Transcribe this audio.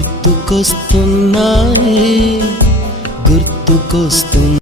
Gurtu कस्तनाई